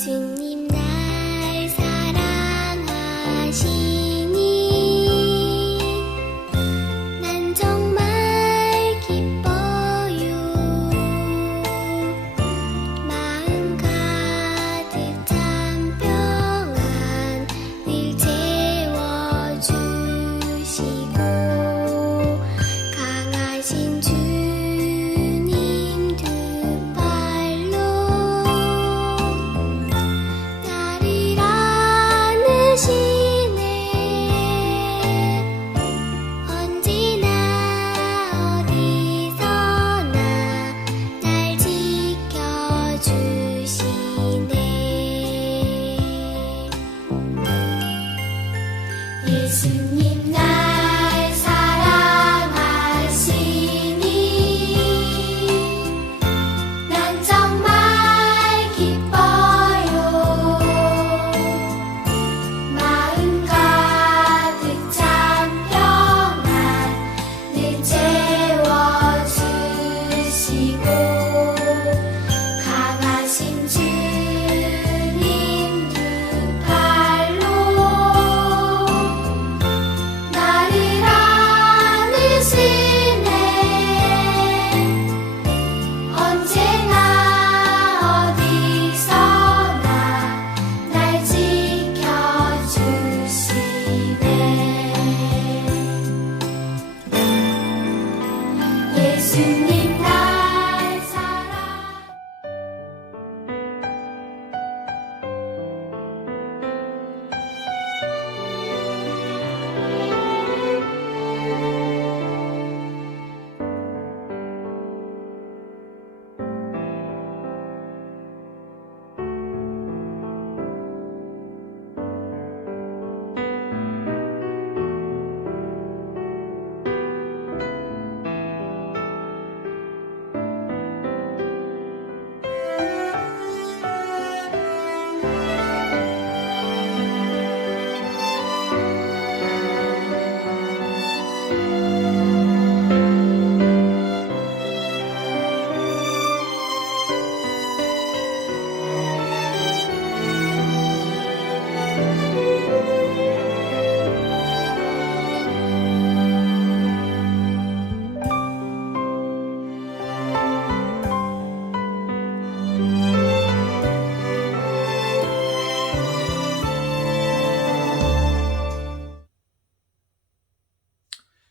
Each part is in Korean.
예수님 날 사랑하시니 난 정말 기뻐요. 마음 가득 찬 평안 늘 채워주시고 강하신 주님 두 팔로 나를 안으시네. 언제나 어디서나 날 지켜주시네. 예수님 날 사랑하시니 난 정말 기뻐요. 마음 가득 찬 평안 늘 채워주시고 강하신 주님 두 팔로 나를 안으시네. 언제나 어디서나 날 지켜주시네. 예수님 날 사랑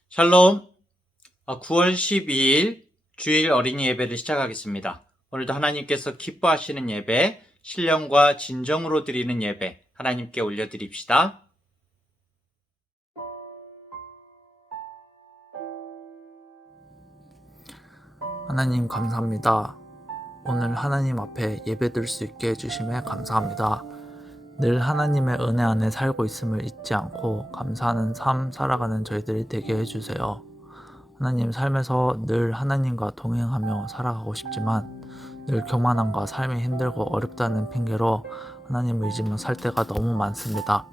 샬롬. 9월 12일 주일 어린이 예배를 시작하겠습니다. 오늘도 하나님께서 기뻐하시는 예배, 신령과 진정으로 드리는 예배 하나님께 올려드립시다. 하나님 감사합니다. 오늘 하나님 앞에 예배드릴 수 있게 해주심에 감사합니다. 늘 하나님의 은혜 안에 살고 있음을 잊지 않고 감사하는 삶 살아가는 저희들이 되게 해주세요. 하나님, 삶에서 늘 하나님과 동행하며 살아가고 싶지만 늘 교만함과 삶이 힘들고 어렵다는 핑계로 하나님을 잊으며 살 때가 너무 많습니다.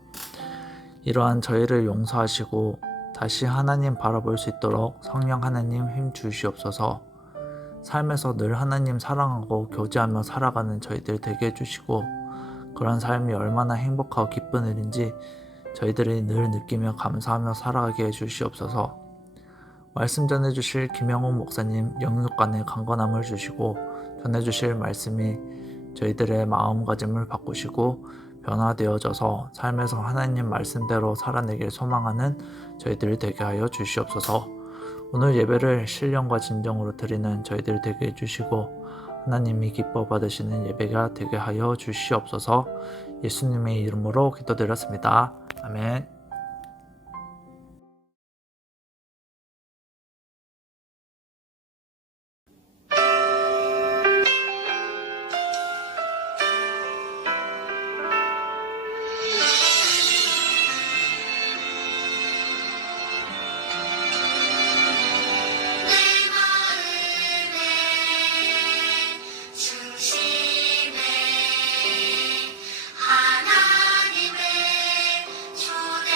이러한 저희를 용서하시고 다시 하나님 바라볼 수 있도록 성령 하나님 힘 주시옵소서. 삶에서 늘 하나님 사랑하고 교제하며 살아가는 저희들 되게 해주시고 그런 삶이 얼마나 행복하고 기쁜 일인지 저희들이 늘 느끼며 감사하며 살아가게 해주시옵소서. 말씀 전해주실 김영훈 목사님 영육간의 강건함을 주시고 전해주실 말씀이 저희들의 마음가짐을 바꾸시고 변화되어져서 삶에서 하나님 말씀대로 살아내길 소망하는 저희들이 되게 하여 주시옵소서. 오늘 예배를 신령과 진정으로 드리는 저희들 되게 해주시고 하나님이 기뻐 받으시는 예배가 되게 하여 주시옵소서. 예수님의 이름으로 기도드렸습니다. 아멘. 중심에 하나님의 초대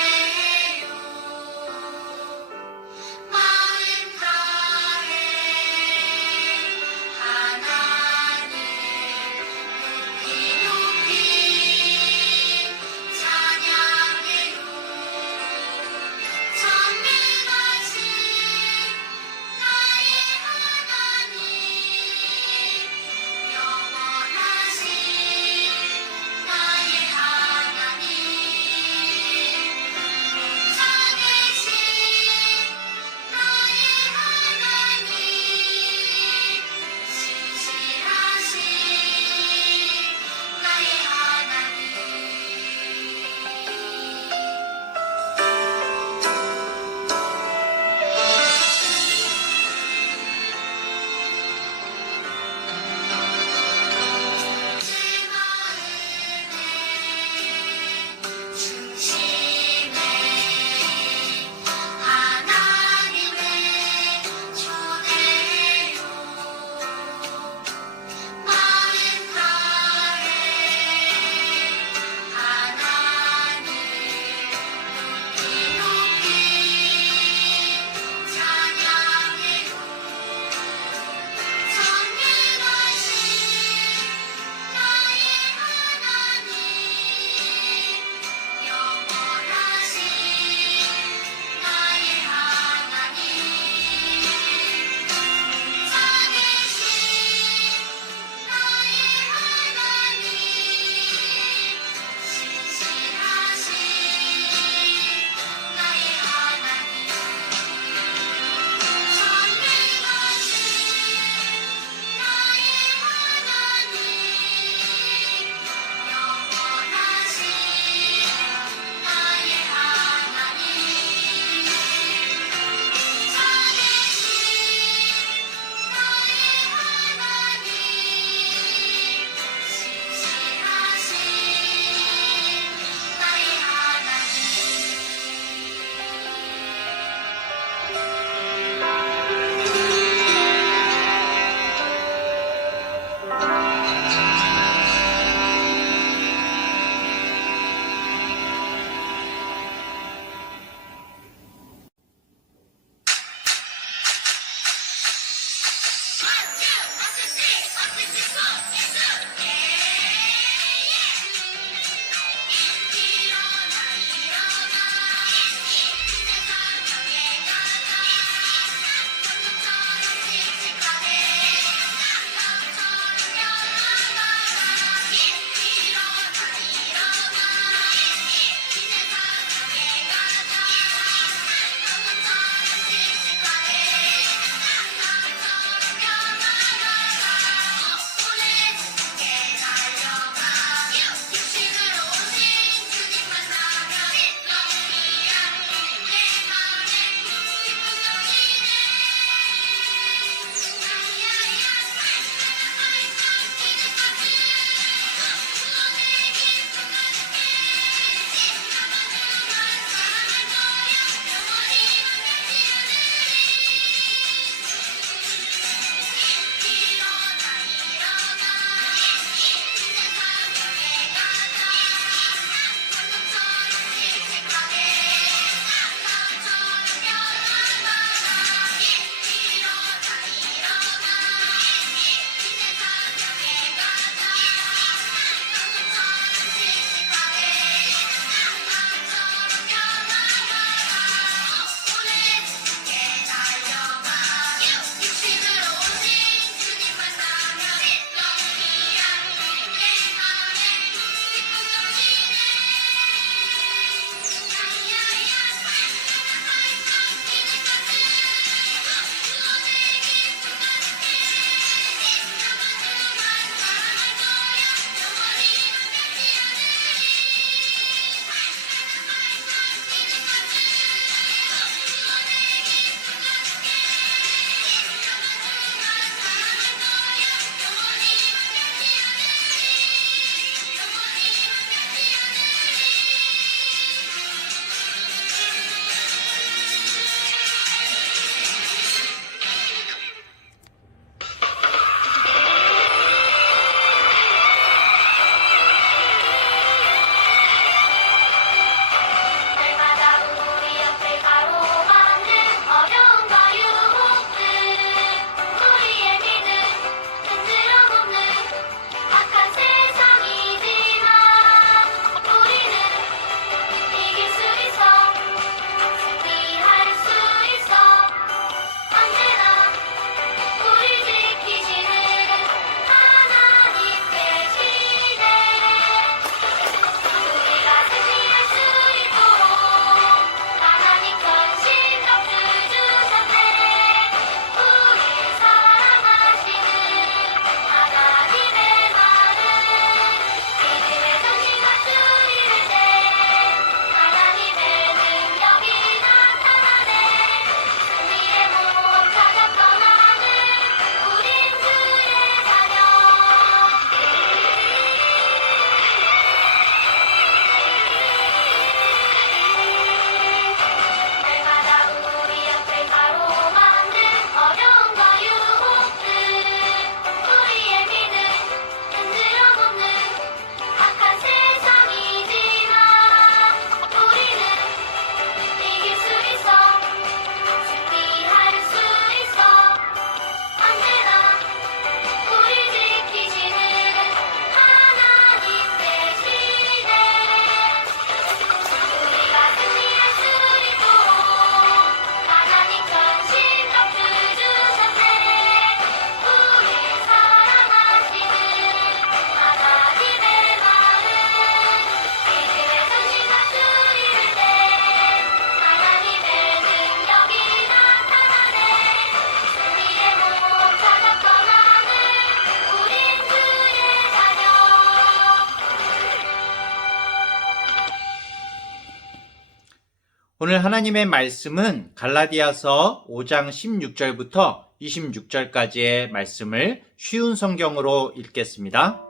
오늘 하나님의 말씀은 갈라디아서 5장 16절부터 26절까지의 말씀을 쉬운 성경으로 읽겠습니다.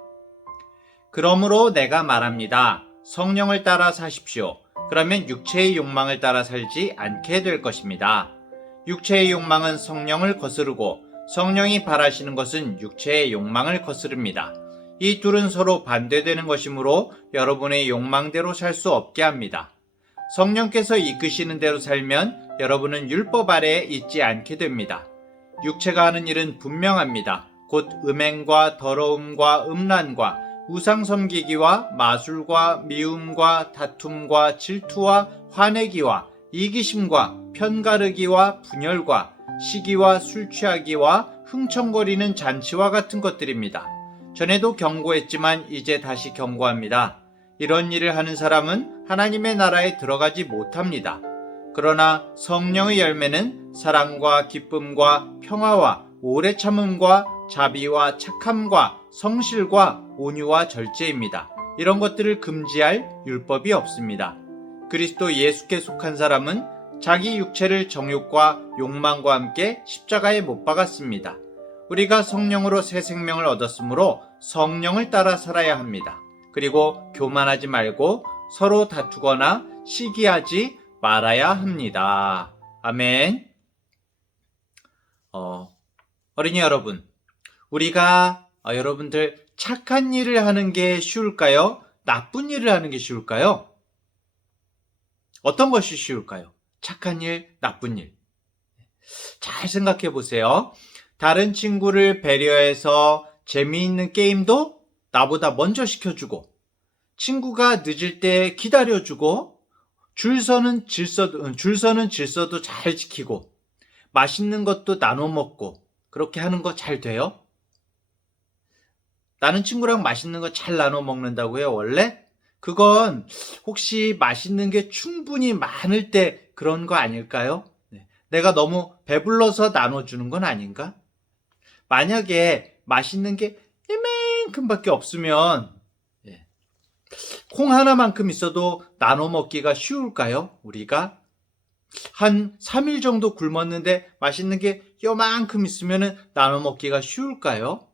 그러므로 내가 말합니다. 성령을 따라 사십시오. 그러면 육체의 욕망을 따라 살지 않게 될 것입니다. 육체의 욕망은 성령을 거스르고 성령이 바라시는 것은 육체의 욕망을 거스릅니다. 이 둘은 서로 반대되는 것이므로 여러분의 욕망대로 살 수 없게 합니다. 성령께서 이끄시는 대로 살면 여러분은 율법 아래에 있지 않게 됩니다. 육체가 하는 일은 분명합니다. 곧 음행과 더러움과 음란과 우상 섬기기와 마술과 미움과 다툼과 질투와 화내기와 이기심과 편가르기와 분열과 시기와 술 취하기와 흥청거리는 잔치와 같은 것들입니다. 전에도 경고했지만 이제 다시 경고합니다. 이런 일을 하는 사람은 하나님의 나라에 들어가지 못합니다. 그러나 성령의 열매는 사랑과 기쁨과 평화와 오래 참음과 자비와 착함과 성실과 온유와 절제입니다. 이런 것들을 금지할 율법이 없습니다. 그리스도 예수께 속한 사람은 자기 육체를 정욕과 욕망과 함께 십자가에 못 박았습니다. 우리가 성령으로 새 생명을 얻었으므로 성령을 따라 살아야 합니다. 그리고 교만하지 말고 서로 다투거나 시기하지 말아야 합니다. 아멘. 어린이 여러분, 우리가 여러분들 착한 일을 하는 게 쉬울까요? 나쁜 일을 하는 게 쉬울까요? 어떤 것이 쉬울까요? 착한 일, 나쁜 일. 잘 생각해 보세요. 다른 친구를 배려해서 재미있는 게임도 나보다 먼저 시켜주고, 친구가 늦을 때 기다려주고, 줄 서는 질서도 잘 지키고, 맛있는 것도 나눠 먹고, 그렇게 하는 거 잘 돼요? 나는 친구랑 맛있는 거 잘 나눠 먹는다고요, 원래? 그건 혹시 맛있는 게 충분히 많을 때 그런 거 아닐까요? 내가 너무 배불러서 나눠주는 건 아닌가? 만약에 맛있는 게 이만큼밖에 없으면 콩 하나만큼 있어도 나눠 먹기가 쉬울까요? 우리가 한 3일 정도 굶었는데 맛있는 게 요만큼 있으면 나눠 먹기가 쉬울까요?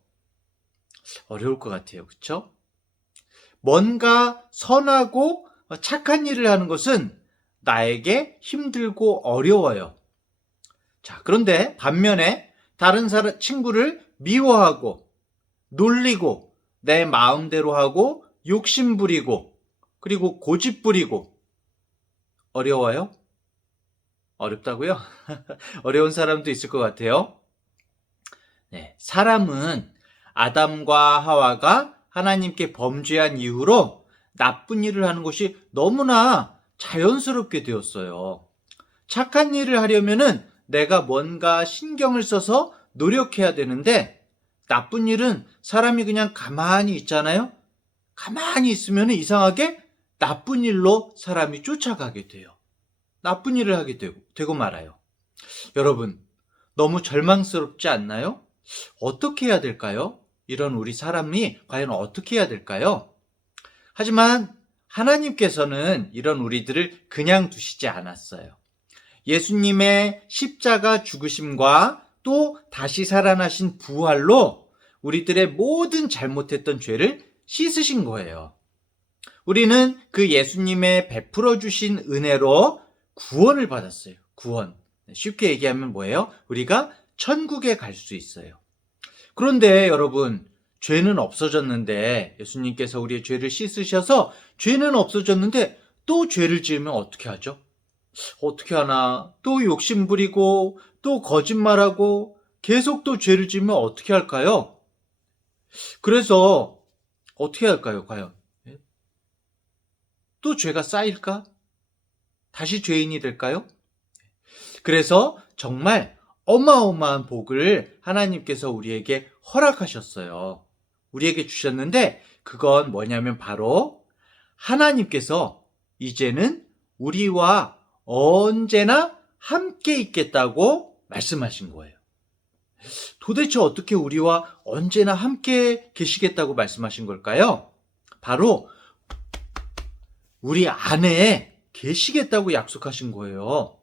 어려울 것 같아요. 그렇죠? 뭔가 선하고 착한 일을 하는 것은 나에게 힘들고 어려워요. 자, 그런데 반면에 다른 친구를 미워하고 놀리고 내 마음대로 하고 욕심 부리고 그리고 고집 부리고 어려워요? 어렵다고요? 어려운 사람도 있을 것 같아요. 사람은 아담과 하와가 하나님께 범죄한 이후로 나쁜 일을 하는 것이 너무나 자연스럽게 되었어요. 착한 일을 하려면은 내가 뭔가 신경을 써서 노력해야 되는데 나쁜 일은 사람이 그냥 가만히 있잖아요. 가만히 있으면 이상하게 나쁜 일로 사람이 쫓아가게 돼요. 나쁜 일을 하게 되고 말아요. 여러분, 너무 절망스럽지 않나요? 어떻게 해야 될까요? 이런 우리 사람이 과연 어떻게 해야 될까요? 하지만 하나님께서는 이런 우리들을 그냥 두시지 않았어요. 예수님의 십자가 죽으심과 또 다시 살아나신 부활로 우리들의 모든 잘못했던 죄를 씻으신 거예요. 우리는 그 예수님의 베풀어 주신 은혜로 구원을 받았어요. 구원. 쉽게 얘기하면 뭐예요? 우리가 천국에 갈 수 있어요. 그런데 여러분, 죄는 없어졌는데 예수님께서 우리의 죄를 씻으셔서 죄는 없어졌는데 또 죄를 지으면 어떻게 하죠? 어떻게 하나? 또 욕심 부리고 또 거짓말하고 계속 또 죄를 지으면 어떻게 할까요? 그래서 어떻게 할까요, 과연? 또 죄가 쌓일까? 다시 죄인이 될까요? 그래서 정말 어마어마한 복을 하나님께서 우리에게 허락하셨어요. 우리에게 주셨는데 그건 뭐냐면 바로 하나님께서 이제는 우리와 언제나 함께 있겠다고 말씀하신 거예요. 도대체 어떻게 우리와 언제나 함께 계시겠다고 말씀하신 걸까요? 바로 우리 안에 계시겠다고 약속하신 거예요.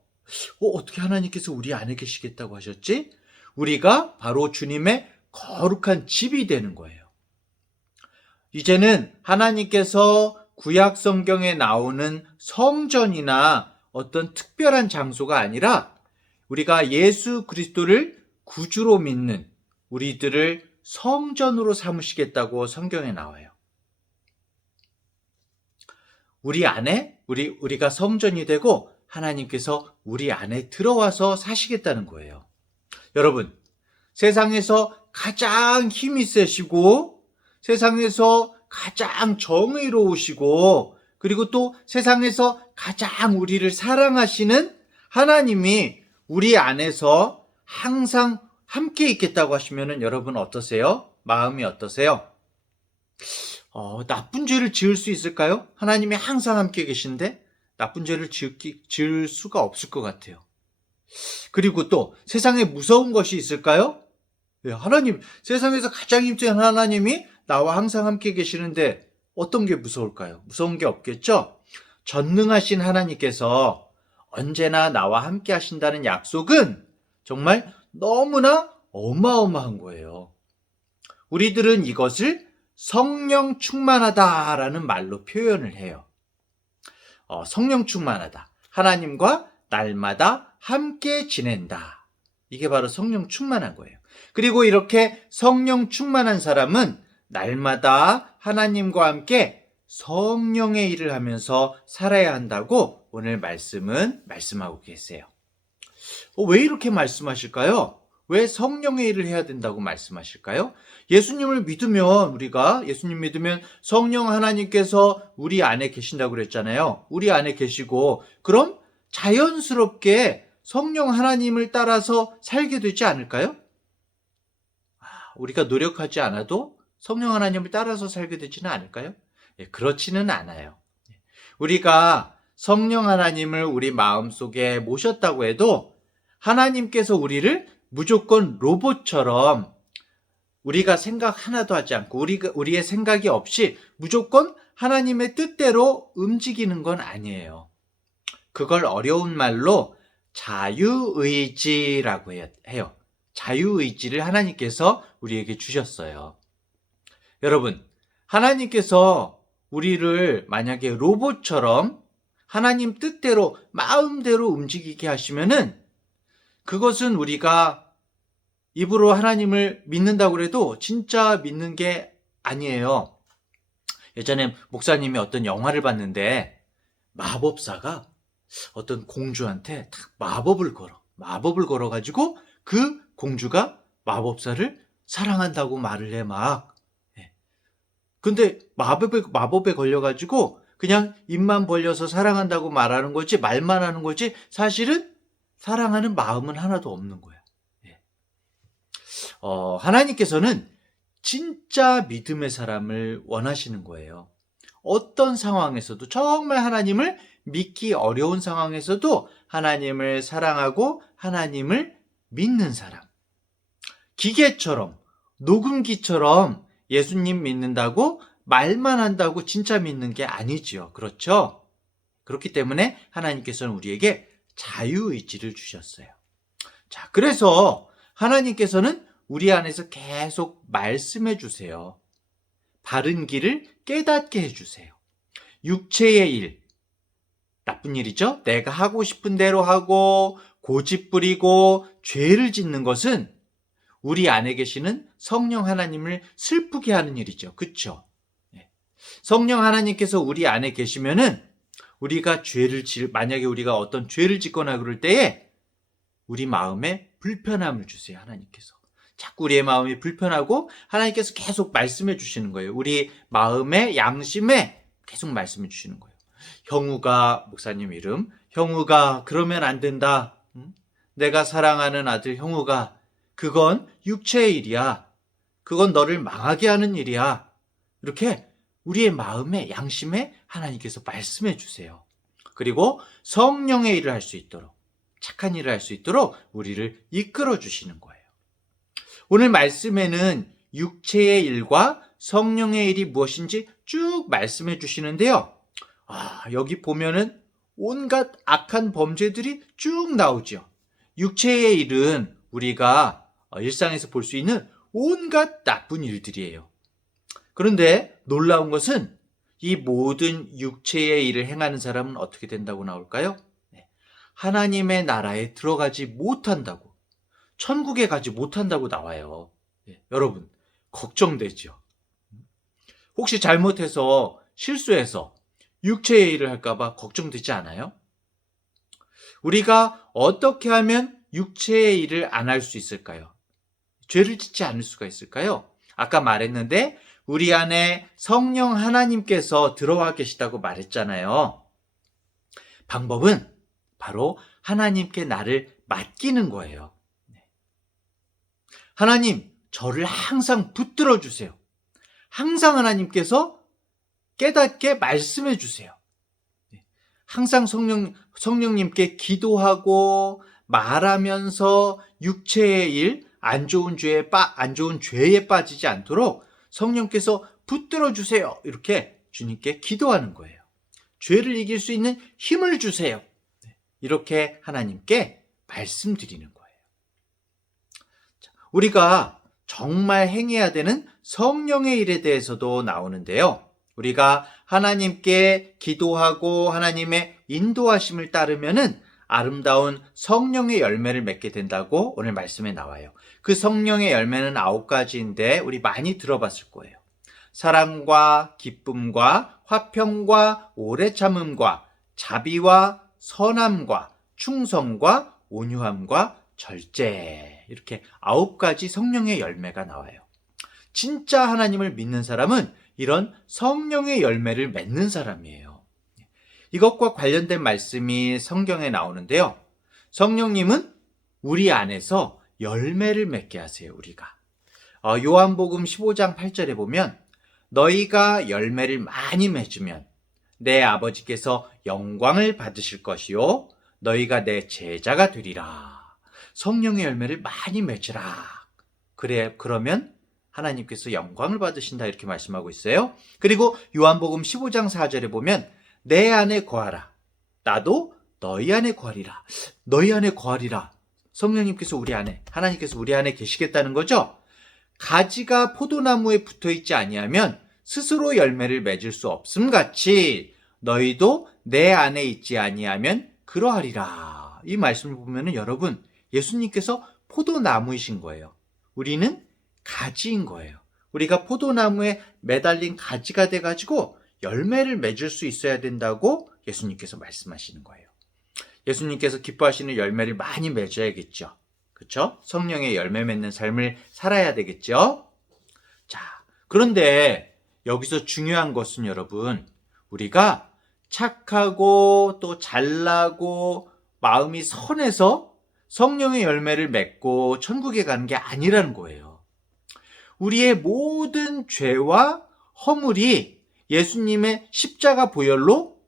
어떻게 하나님께서 우리 안에 계시겠다고 하셨지? 우리가 바로 주님의 거룩한 집이 되는 거예요. 이제는 하나님께서 구약 성경에 나오는 성전이나 어떤 특별한 장소가 아니라 우리가 예수 그리스도를 구주로 믿는 우리들을 성전으로 삼으시겠다고 성경에 나와요. 우리 안에 우리가 성전이 되고 하나님께서 우리 안에 들어와서 사시겠다는 거예요. 여러분, 세상에서 가장 힘이 세시고 세상에서 가장 정의로우시고 그리고 또 세상에서 가장 우리를 사랑하시는 하나님이 우리 안에서 항상 함께 있겠다고 하시면은 여러분 어떠세요? 마음이 어떠세요? 나쁜 죄를 지을 수 있을까요? 하나님이 항상 함께 계신데 나쁜 죄를 지을 수가 없을 것 같아요. 그리고 또 세상에 무서운 것이 있을까요? 하나님, 세상에서 가장 힘센 하나님이 나와 항상 함께 계시는데 어떤 게 무서울까요? 무서운 게 없겠죠? 전능하신 하나님께서 언제나 나와 함께 하신다는 약속은 정말 너무나 어마어마한 거예요. 우리들은 이것을 성령 충만하다라는 말로 표현을 해요. 성령 충만하다. 하나님과 날마다 함께 지낸다. 이게 바로 성령 충만한 거예요. 그리고 이렇게 성령 충만한 사람은 날마다 하나님과 함께 성령의 일을 하면서 살아야 한다고 오늘 말씀하고 계세요. 왜 이렇게 말씀하실까요? 왜 성령의 일을 해야 된다고 말씀하실까요? 예수님을 믿으면 예수님 믿으면 성령 하나님께서 우리 안에 계신다고 그랬잖아요. 우리 안에 계시고 그럼 자연스럽게 성령 하나님을 따라서 살게 되지 않을까요? 우리가 노력하지 않아도 성령 하나님을 따라서 살게 되지는 않을까요? 그렇지는 않아요. 우리가 성령 하나님을 우리 마음속에 모셨다고 해도 하나님께서 우리를 무조건 로봇처럼 우리가 생각 하나도 하지 않고 우리의 생각이 없이 무조건 하나님의 뜻대로 움직이는 건 아니에요. 그걸 어려운 말로 자유의지라고 해요. 자유의지를 하나님께서 우리에게 주셨어요. 여러분, 하나님께서 우리를 만약에 로봇처럼 하나님 뜻대로 마음대로 움직이게 하시면은 그것은 우리가 입으로 하나님을 믿는다고 해도 진짜 믿는 게 아니에요. 예전에 목사님이 어떤 영화를 봤는데 마법사가 어떤 공주한테 마법을 걸어가지고 그 공주가 마법사를 사랑한다고 말을 해 막. 근데 마법에 걸려가지고 그냥 입만 벌려서 사랑한다고 말하는 거지 말만 하는 거지 사실은 사랑하는 마음은 하나도 없는 거야. 하나님께서는 진짜 믿음의 사람을 원하시는 거예요. 어떤 상황에서도 정말 하나님을 믿기 어려운 상황에서도 하나님을 사랑하고 하나님을 믿는 사람. 기계처럼 녹음기처럼 예수님 믿는다고 말만 한다고 진짜 믿는 게 아니지요. 그렇죠? 그렇기 때문에 하나님께서는 우리에게 자유의지를 주셨어요. 자, 그래서 하나님께서는 우리 안에서 계속 말씀해 주세요. 바른 길을 깨닫게 해주세요. 육체의 일, 나쁜 일이죠? 내가 하고 싶은 대로 하고 고집 부리고 죄를 짓는 것은 우리 안에 계시는 성령 하나님을 슬프게 하는 일이죠. 그렇죠? 성령 하나님께서 우리 안에 계시면은 만약에 우리가 어떤 죄를 짓거나 그럴 때에 우리 마음에 불편함을 주세요. 하나님께서. 자꾸 우리의 마음이 불편하고 하나님께서 계속 말씀해 주시는 거예요. 우리 마음의 양심에 계속 말씀해 주시는 거예요. 형우가, 목사님 이름, 형우가 그러면 안 된다. 내가 사랑하는 아들 형우가 그건 육체의 일이야. 그건 너를 망하게 하는 일이야. 이렇게 우리의 마음의 양심에 하나님께서 말씀해 주세요. 그리고 성령의 일을 할 수 있도록, 착한 일을 할 수 있도록 우리를 이끌어 주시는 거예요. 오늘 말씀에는 육체의 일과 성령의 일이 무엇인지 쭉 말씀해 주시는데요. 여기 보면은 온갖 악한 범죄들이 쭉 나오죠. 육체의 일은 우리가 일상에서 볼 수 있는 온갖 나쁜 일들이에요. 그런데 놀라운 것은 이 모든 육체의 일을 행하는 사람은 어떻게 된다고 나올까요? 하나님의 나라에 들어가지 못한다고, 천국에 가지 못한다고 나와요. 여러분, 걱정되죠? 혹시 잘못해서 실수해서 육체의 일을 할까봐 걱정되지 않아요? 우리가 어떻게 하면 육체의 일을 안 할 수 있을까요? 죄를 짓지 않을 수가 있을까요? 아까 말했는데 우리 안에 성령 하나님께서 들어와 계시다고 말했잖아요. 방법은 바로 하나님께 나를 맡기는 거예요. 하나님, 저를 항상 붙들어 주세요. 항상 하나님께서 깨닫게 말씀해 주세요. 항상 성령님께 기도하고 말하면서 육체의 일, 안 좋은 죄에 빠지지 않도록 성령께서 붙들어 주세요. 이렇게 주님께 기도하는 거예요. 죄를 이길 수 있는 힘을 주세요. 이렇게 하나님께 말씀드리는 거예요. 우리가 정말 행해야 되는 성령의 일에 대해서도 나오는데요. 우리가 하나님께 기도하고 하나님의 인도하심을 따르면은 아름다운 성령의 열매를 맺게 된다고 오늘 말씀에 나와요. 그 성령의 열매는 9가지인데 우리 많이 들어봤을 거예요. 사랑과 기쁨과 화평과 오래 참음과 자비와 선함과 충성과 온유함과 절제, 이렇게 9가지 성령의 열매가 나와요. 진짜 하나님을 믿는 사람은 이런 성령의 열매를 맺는 사람이에요. 이것과 관련된 말씀이 성경에 나오는데요. 성령님은 우리 안에서 열매를 맺게 하세요. 우리가 요한복음 15장 8절에 보면 너희가 열매를 많이 맺으면 내 아버지께서 영광을 받으실 것이요 너희가 내 제자가 되리라. 성령의 열매를 많이 맺으라. 그러면 하나님께서 영광을 받으신다, 이렇게 말씀하고 있어요. 그리고 요한복음 15장 4절에 보면 내 안에 거하라. 나도 너희 안에 거하리라. 너희 안에 거하리라. 성령님께서 우리 안에, 하나님께서 우리 안에 계시겠다는 거죠. 가지가 포도나무에 붙어있지 아니하면 스스로 열매를 맺을 수 없음 같이 너희도 내 안에 있지 아니하면 그러하리라. 이 말씀을 보면 여러분, 예수님께서 포도나무이신 거예요. 우리는 가지인 거예요. 우리가 포도나무에 매달린 가지가 돼가지고 열매를 맺을 수 있어야 된다고 예수님께서 말씀하시는 거예요. 예수님께서 기뻐하시는 열매를 많이 맺어야겠죠. 그렇죠? 성령의 열매 맺는 삶을 살아야 되겠죠. 자, 그런데 여기서 중요한 것은 여러분, 우리가 착하고 또 잘나고 마음이 선해서 성령의 열매를 맺고 천국에 가는 게 아니라는 거예요. 우리의 모든 죄와 허물이 예수님의 십자가 보혈로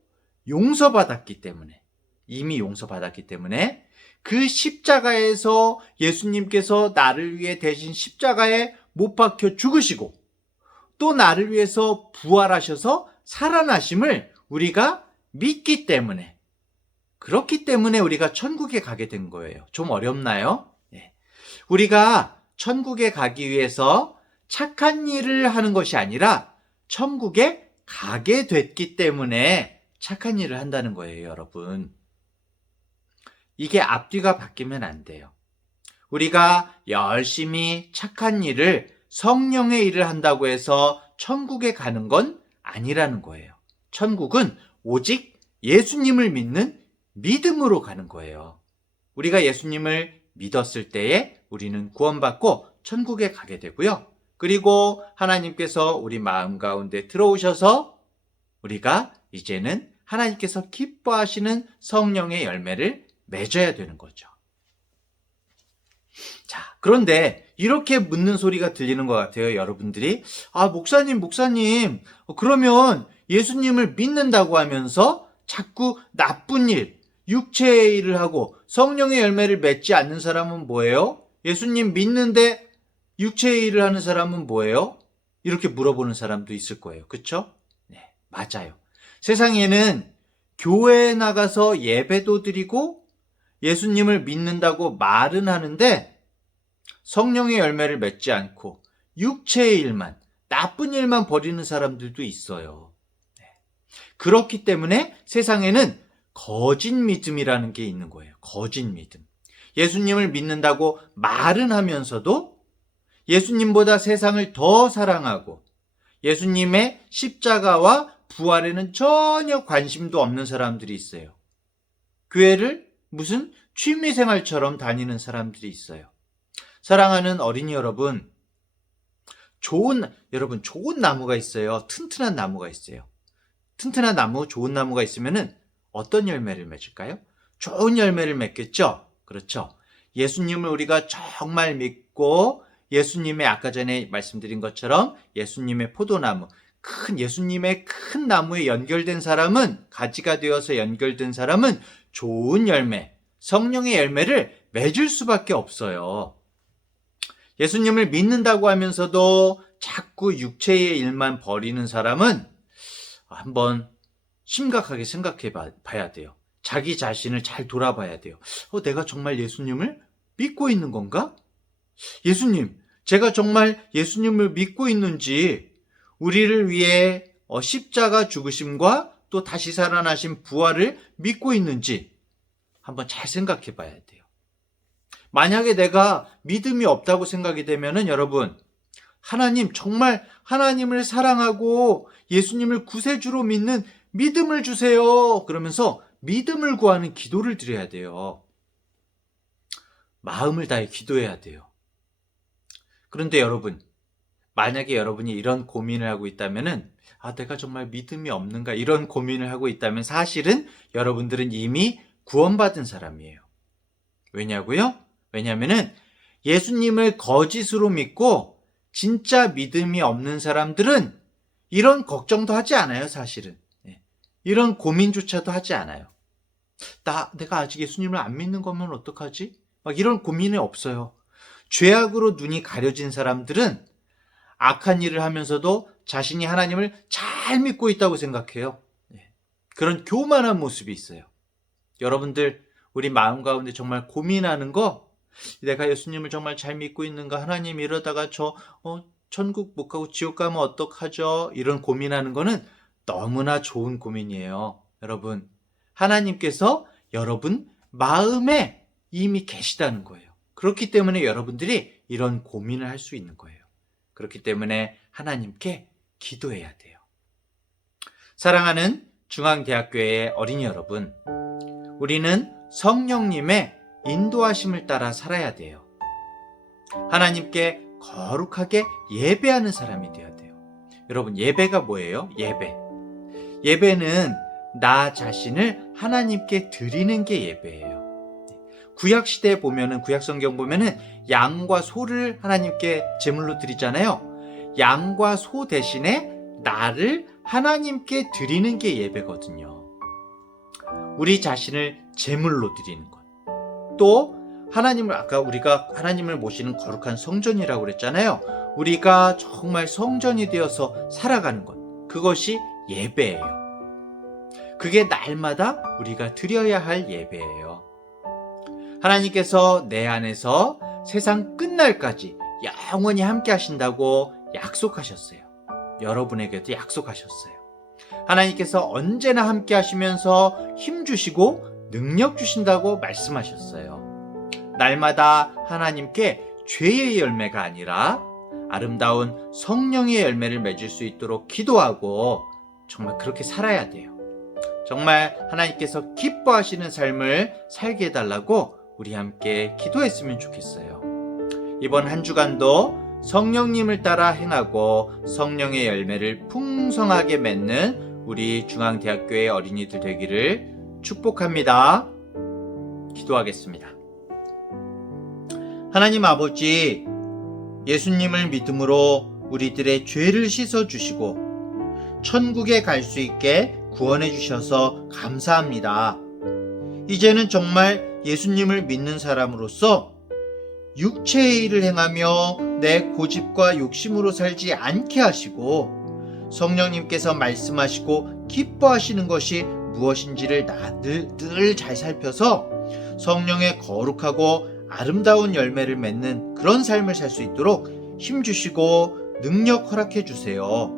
용서받았기 때문에, 이미 용서받았기 때문에 그 십자가에서 예수님께서 나를 위해 대신 십자가에 못 박혀 죽으시고 또 나를 위해서 부활하셔서 살아나심을 우리가 믿기 때문에, 그렇기 때문에 우리가 천국에 가게 된 거예요. 좀 어렵나요? 네. 우리가 천국에 가기 위해서 착한 일을 하는 것이 아니라 천국에 가게 됐기 때문에 착한 일을 한다는 거예요, 여러분. 이게 앞뒤가 바뀌면 안 돼요. 우리가 열심히 착한 일을, 성령의 일을 한다고 해서 천국에 가는 건 아니라는 거예요. 천국은 오직 예수님을 믿는 믿음으로 가는 거예요. 우리가 예수님을 믿었을 때에 우리는 구원받고 천국에 가게 되고요. 그리고 하나님께서 우리 마음 가운데 들어오셔서 우리가 이제는 하나님께서 기뻐하시는 성령의 열매를 맺어야 되는 거죠. 자, 그런데 이렇게 묻는 소리가 들리는 것 같아요, 여러분들이. 아, 목사님, 그러면 예수님을 믿는다고 하면서 자꾸 나쁜 일, 육체의 일을 하고 성령의 열매를 맺지 않는 사람은 뭐예요? 예수님 믿는데 육체의 일을 하는 사람은 뭐예요? 이렇게 물어보는 사람도 있을 거예요. 그렇죠? 네, 맞아요. 세상에는 교회에 나가서 예배도 드리고 예수님을 믿는다고 말은 하는데 성령의 열매를 맺지 않고 육체의 일만, 나쁜 일만 벌이는 사람들도 있어요. 그렇기 때문에 세상에는 거짓 믿음이라는 게 있는 거예요. 거짓 믿음. 예수님을 믿는다고 말은 하면서도 예수님보다 세상을 더 사랑하고 예수님의 십자가와 부활에는 전혀 관심도 없는 사람들이 있어요. 교회를 무슨 취미생활처럼 다니는 사람들이 있어요. 사랑하는 어린이 여러분, 좋은 나무가 있어요. 튼튼한 나무가 있어요. 튼튼한 나무, 좋은 나무가 있으면은 어떤 열매를 맺을까요? 좋은 열매를 맺겠죠? 그렇죠. 예수님을 우리가 정말 믿고 예수님의 아까 전에 말씀드린 것처럼 예수님의 포도나무, 예수님의 큰 나무에 연결된 사람은, 가지가 되어서 연결된 사람은 좋은 열매, 성령의 열매를 맺을 수밖에 없어요. 예수님을 믿는다고 하면서도 자꾸 육체의 일만 벌이는 사람은 한번 심각하게 생각해 봐야 돼요. 자기 자신을 잘 돌아봐야 돼요. 내가 정말 예수님을 믿고 있는 건가? 예수님, 제가 정말 예수님을 믿고 있는지, 우리를 위해 십자가 죽으심과 또 다시 살아나신 부활을 믿고 있는지 한번 잘 생각해 봐야 돼요. 만약에 내가 믿음이 없다고 생각이 되면은 여러분, 하나님, 정말 하나님을 사랑하고 예수님을 구세주로 믿는 믿음을 주세요. 그러면서 믿음을 구하는 기도를 드려야 돼요. 마음을 다해 기도해야 돼요. 그런데 여러분, 만약에 여러분이 이런 고민을 하고 있다면은, 내가 정말 믿음이 없는가, 이런 고민을 하고 있다면 사실은 여러분들은 이미 구원받은 사람이에요. 왜냐고요? 왜냐면은 예수님을 거짓으로 믿고 진짜 믿음이 없는 사람들은 이런 걱정도 하지 않아요, 사실은. 이런 고민조차도 하지 않아요. 내가 아직 예수님을 안 믿는 거면 어떡하지? 이런 고민이 없어요. 죄악으로 눈이 가려진 사람들은 악한 일을 하면서도 자신이 하나님을 잘 믿고 있다고 생각해요. 그런 교만한 모습이 있어요. 여러분들, 우리 마음 가운데 정말 고민하는 거, 내가 예수님을 정말 잘 믿고 있는가? 하나님, 이러다가 천국 못 가고 지옥 가면 어떡하죠? 이런 고민하는 거는 너무나 좋은 고민이에요. 여러분, 하나님께서 여러분 마음에 이미 계시다는 거예요. 그렇기 때문에 여러분들이 이런 고민을 할 수 있는 거예요. 그렇기 때문에 하나님께 기도해야 돼요. 사랑하는 중앙대학교의 어린이 여러분, 우리는 성령님의 인도하심을 따라 살아야 돼요. 하나님께 거룩하게 예배하는 사람이 되어야 돼요. 여러분, 예배가 뭐예요? 예배는 나 자신을 하나님께 드리는 게 예배예요. 구약시대에 보면은, 구약성경 보면은 양과 소를 하나님께 제물로 드리잖아요. 양과 소 대신에 나를 하나님께 드리는 게 예배거든요. 우리 자신을 제물로 드리는 것. 또 아까 우리가 하나님을 모시는 거룩한 성전이라고 그랬잖아요. 우리가 정말 성전이 되어서 살아가는 것. 그것이 예배예요. 그게 날마다 우리가 드려야 할 예배예요. 하나님께서 내 안에서 세상 끝날까지 영원히 함께 하신다고 약속하셨어요. 여러분에게도 약속하셨어요. 하나님께서 언제나 함께 하시면서 힘 주시고 능력 주신다고 말씀하셨어요. 날마다 하나님께 죄의 열매가 아니라 아름다운 성령의 열매를 맺을 수 있도록 기도하고 정말 그렇게 살아야 돼요. 정말 하나님께서 기뻐하시는 삶을 살게 해달라고 우리 함께 기도했으면 좋겠어요. 이번 한 주간도 성령님을 따라 행하고 성령의 열매를 풍성하게 맺는 우리 중앙대학교의 어린이들 되기를 축복합니다. 기도하겠습니다. 하나님 아버지, 예수님을 믿음으로 우리들의 죄를 씻어주시고 천국에 갈 수 있게 구원해 주셔서 감사합니다. 이제는 정말 예수님을 믿는 사람으로서 육체의 일을 행하며 내 고집과 욕심으로 살지 않게 하시고 성령님께서 말씀하시고 기뻐하시는 것이 무엇인지를 늘 잘 살펴서 성령의 거룩하고 아름다운 열매를 맺는 그런 삶을 살 수 있도록 힘주시고 능력 허락해 주세요.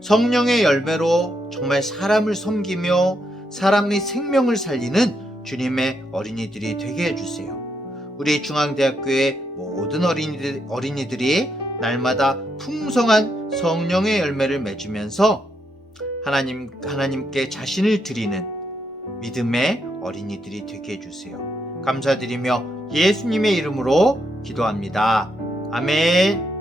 성령의 열매로 정말 사람을 섬기며 사람의 생명을 살리는 주님의 어린이들이 되게 해주세요. 우리 중앙대학교의 모든 어린이들이 날마다 풍성한 성령의 열매를 맺으면서 하나님께 자신을 드리는 믿음의 어린이들이 되게 해주세요. 감사드리며 예수님의 이름으로 기도합니다. 아멘.